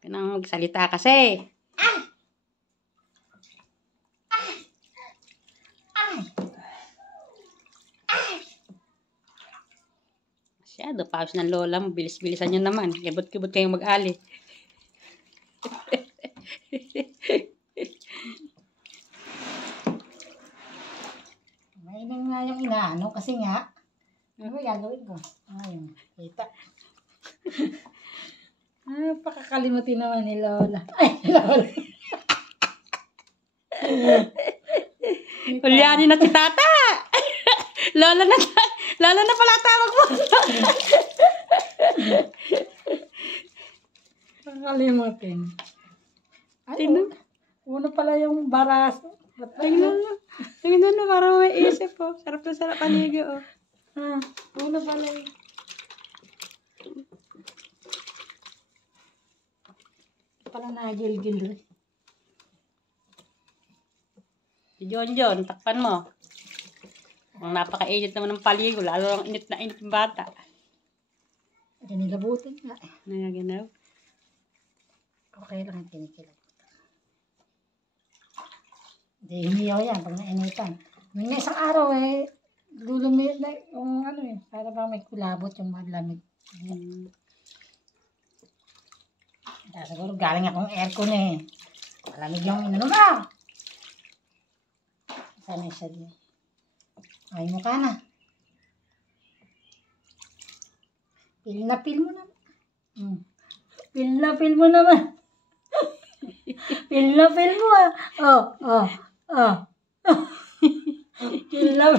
Ganang magsalita kasi. Masyado, pawis ng lola mo. Bilis-bilisan nyo naman. Kibot-kibot kayong mag-ali. Mainam nga yung inaano kasi nga. Ano gagawin ko? Ayun, kita. Pakakalimutin naman ni Lola. Ay, Lola. Ulyanin na si Tata. Lola na pala tawag mo. Pakakalimutin. Ay, Tingnan. una pala yung baras. Tingnan mo, parang may isip po. Sarap na sarap paligo. Una pala yung... Pala nagilgil rin. Si John, takpan mo. Ang napaka-init naman ng paligo. Lalo ang init na init yung bata. Kinilabutin nga. Nagaganaw. Okay lang ang kinikilabutin. Hindi, humiyaw yan pag nainitan. Nung isang araw lulumit na yung para bang may kulabot yung malamig. Siguro galing akong aircon malamig yung inano na. Sana siya din. Ay mo ka na. Pil mo naman. Pil mo naman. Pil mo Oh. Pil mo.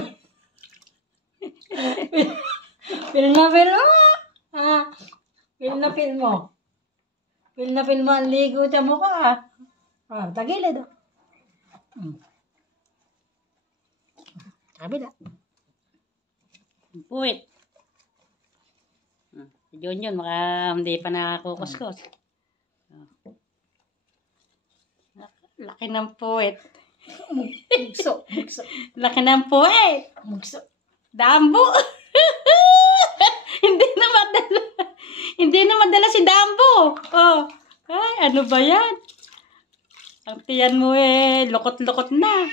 Pil mo ang ligo sa mukha. Tagilid. Kabila. Puwit. Si John, maka hindi pa nakakukuskos. Laki ng puwit. Mugso. Laki ng puwit. Mugso. Dambo. Hindi na madala si Dambo. Ay, ano ba yan? Ang tiyan mo lokot-lokot na.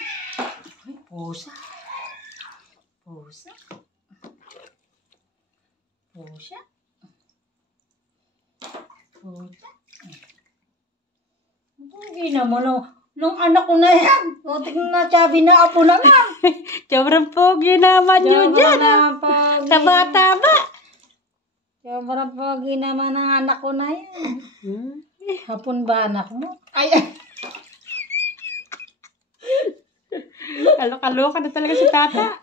Ay, pusa. Hindi naman, nung anak ko na yan. Tingnan na, sabi na apo naman. Sobrang pogi naman yun dyan. Taba-taba. Sobrang pogi naman ang anak ko na yan. Hapon ba anak mo? Ay. Kaloka na talaga si Tata.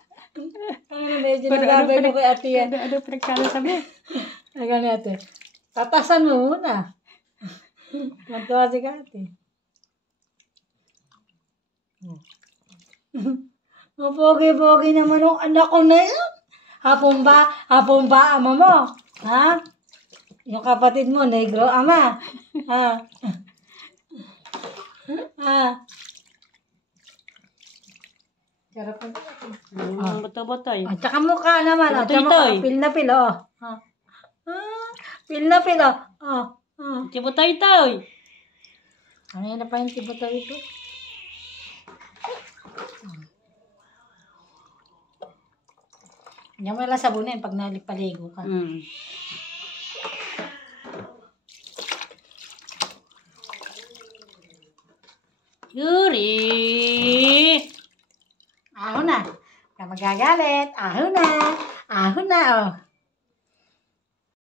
Medyo nagabay mo kay ate yan. Ano pinagsasabi? Ay, gani ate. Tatasan mo muna. Mantuwa si ate. Pogi-pogi naman ang anak ko na yan. Hapon ba ama mo? Ha? Yung kapatid mo, negro ama. Sarap ang Boto-botoy. tsaka mukha naman. Botoy-toy. Pil na pil, Pil na pil, Botoy-toy. Ano yun na pa yung tibotoy ito? Hindi mo lang sabunin pag nalipaligo ka. Yuri! Ahon na. Kaya magagalit. Ahon na.